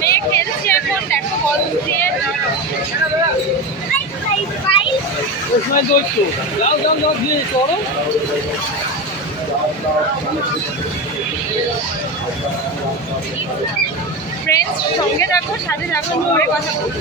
মেয়ে খেলছে এখন, দেখো বল দিয়ে ফ্রেন্ডস সঙ্গে থাকো, সাথে থাকো, পরে কথা বলবো।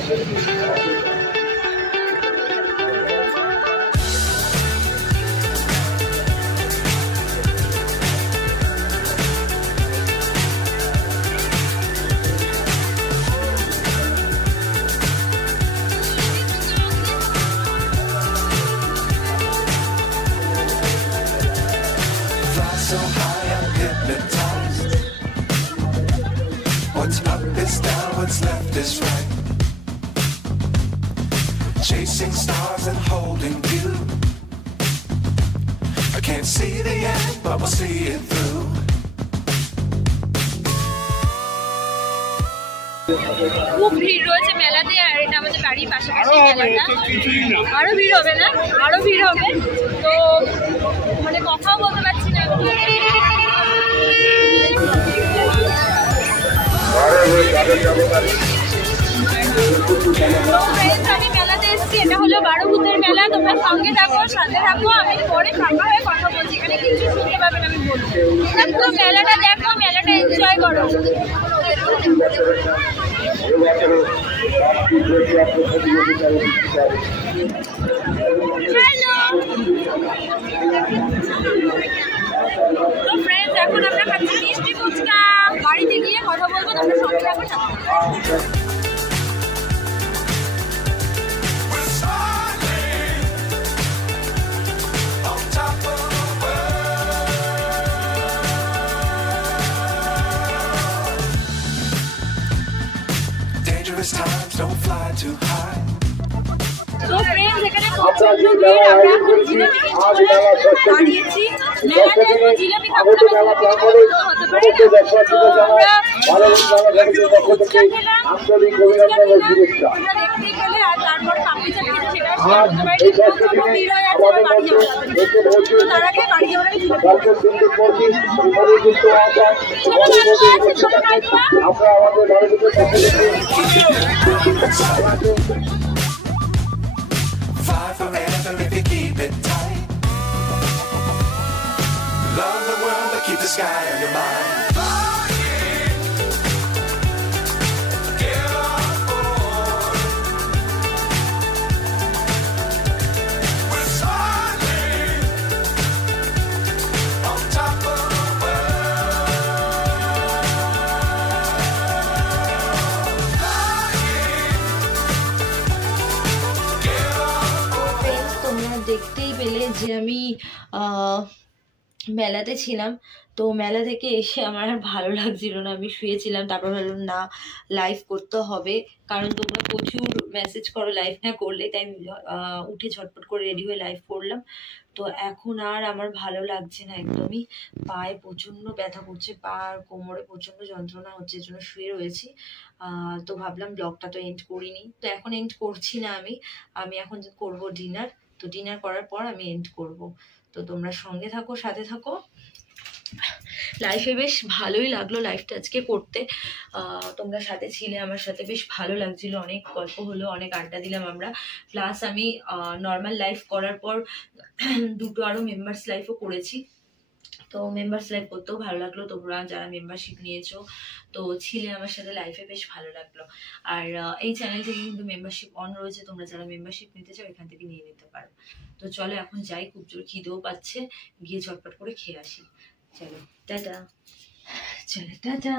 So high I'm hypnotized. What's up is down, what's left is right. Chasing stars and holding you. I can't see the end, but we'll see it through. খুব ভিড় রয়েছে মেলাতে, আর এটা আমাদের বাড়ির পাশাপাশি মেলাটা। আরো ভিড় হবে না, আরো ভিড় হবে, তো মানে কথাও বলতে পারছি না। আমি মেলাতে এসেছি, এটা হলো বারোভূতের মেলা। তোমরা সঙ্গে থাকো, সাথে থাকো, আমি পরে ফাঁকা হয়ে কথা বলছি, এখানে কিছু শুনতে পাবেন আমি বলবো। পুরো মেলাটা দেখো, মেলাটা এনজয় করো। তো ফ্রেন্ডস, এখন আমরা খাচ্ছি মিষ্টি ফুচকা, বাড়িতে গিয়ে কথা বলবো। তোমরা সঙ্গে থাকো, Times don't fly too high. তো ফ্রেন্ডস, এখানে প্রচন্ড ভিড়। আমরা এখন জিলাপি কিনছি বলে দাঁড়িয়েছি। মেলাতে এখন জিলাপি খাবো না, হতে পারে না। তো আমরা ফুচকা খেলাম, তোমরা দেখতেই পেলে। আর তারপর পাপড়ি চাট খেতে, সেটা শেয়ার করতে পারিনি। প্রচন্ড ভিড় হয়ে আছে, আমার বাড়ি যাওয়া যাবে। তো তার আগে বাড়ি যাওয়ার আগে জিলাপি আছে, ছোট কালুয়া। Fly forever if you keep it tight. Love the world, but keep the sky on your mind. দেখতেই পেলে যে আমি মেলাতে ছিলাম। তো মেলা থেকে এসে আমার আর ভালো লাগছিল না, আমি শুয়েছিলাম। তারপর ভাবলাম না, লাইভ করতে হবে, কারণ তোমরা প্রচুর মেসেজ করো লাইভ না করলে, তাই উঠে ঝটপট করে রেডি হয়ে লাইভ করলাম। তো এখন আর আমার ভালো লাগছে না একদমই, পায়ে প্রচণ্ড ব্যথা করছে, পা আর কোমরে প্রচণ্ড যন্ত্রণা হচ্ছে, এর জন্য শুয়ে রয়েছি। তো ভাবলাম ব্লগটা তো এন্ড করিনি, তো এখন এন্ড করছি না। আমি এখন করব ডিনার। তো ডিনার করার পর আমি এন্ড করব। তো তোমরা সঙ্গে থাকো, সাথে থাকো। লাইফে বেশ ভালোই লাগলো লাইফটা আজকে করতে। তোমরা সাথে ছিলে, আমার সাথে বেশ ভালো লাগছিল, অনেক গল্প হলো, অনেক আড্ডা দিলাম আমরা। প্লাস আমি নর্মাল লাইফ করার পর দুটো আরও মেম্বার্স লাইফও করেছি। তো মেম্বার্স লাইফ করতেও ভালো লাগলো। তোমরা যারা মেম্বারশিপ নিয়েছো তো ছিলে আমার সাথে, লাইফে বেশ ভালো লাগলো। আর এই চ্যানেল থেকে কিন্তু মেম্বারশিপ অন রয়েছে, তোমরা যারা মেম্বারশিপ নিতে চাও এখান থেকে নিয়ে নিতে পারো। তো চলো এখন যাই, খুব জোর খিদেও পাচ্ছে, গিয়ে চটপট করে খেয়ে আসি। চলো টাটা, চলো টাটা।